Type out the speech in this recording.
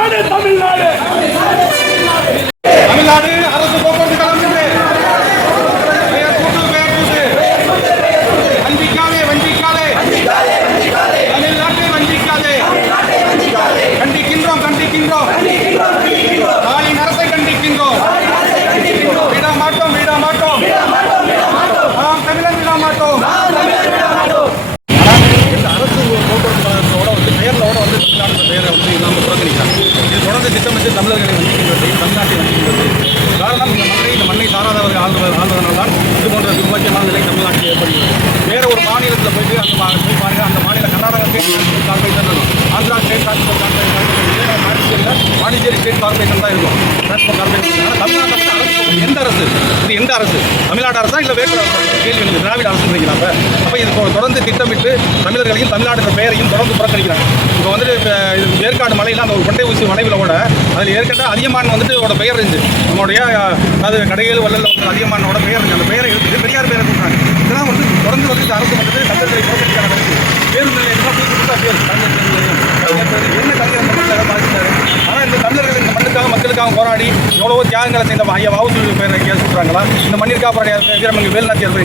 தமிழ்நாடு தமிழ்நாடு தமிழ்நாடு அரசு போக்குவரத்து கழகம் வஞ்சிக்காதே வஞ்சிக்காதே தமிழ்நாட்டை வஞ்சிக்காதே கண்டிக்கின்றோம் கண்டிக்கின்றோம் ஸ்டாலின் அரசை கண்டிக்கின்றோம் விட மாட்டோம் விட மாட்டோம் நாம் தமிழன் விட மாட்டோம். அரசு போக்குவரத்து கழகத்தோட பெயரோட தமிழ்நாடு பெயரை இல்லாமல் புறக்கணிக்கிறாங்க. இது தொடர்ந்து திட்டமிட்டு தமிழர்களை வஞ்சிக்கின்றது, தமிழ்நாட்டை வஞ்சிக்கின்றது. காரணம் இந்த மண்ணை சாராதவர்கள் ஆள்வதனால் தான் இது போன்ற துர்பாக்கியமான நிலை தமிழ்நாட்டில் ஏற்படுகிறது. வேற ஒரு மாநிலத்தில் போயிட்டு அந்த போய் பாருங்க, அந்த மாநில Karnataka state corporation, Andhra state transport corporation, Pondicherry state corporation தான் இருக்கும் டிரான்ஸ்போர்ட் கார்பரேஷன். ஆனால் தமிழ்நாட்டில் அரசு எந்த அரசு? இது எந்த அரசு? தமிழ்நாடு அரசா இல்லை வேறு கேள்வி எனக்கு திராவிட அரசு நினைக்கிறாங்க. அப்போ இது தொடர்ந்து திட்டமிட்டு தமிழர்களையும் தமிழ்நாடு பெயரையும் தொடர்ந்து புறக்கணிக்கிறாங்க. இப்போ வந்துட்டு இது ஏற்காடு மலையில் அந்த ஒரு கொண்டை ஊசி வளைவில் கூட அதில் ஏற்கனவே அதியமான் வந்துட்டு அவரோட பெயர் இருந்துச்சு. நம்மளுடைய அது கடைகள் வல்லல் அதியமானோட பெயர் இருந்துச்சு. அந்த பெயரை எடுத்து பெரியார் பெயரை கொடுக்குறாங்க. இதெல்லாம் வந்து தொடர்ந்து வந்து அரசு வந்துட்டு தமிழர்களை புறக்கணிக்கான இருக்கு. பேருந்து நிலையம்லாம் என்ன கலைஞர் மக்களுக்காக பாதிச்சாரு. ஆனால் இந்த தமிழர்கள் இந்த மண்ணுக்காக மக்களுக்காக போராடி எவ்வளவோ தியாகங்களை செய்த ஐயா வஉசி பெயரை சொல்கிறாங்களா? இந்த மண்ணிற்காக போராடிய வீரமங்கை வேலுநாச்சியார்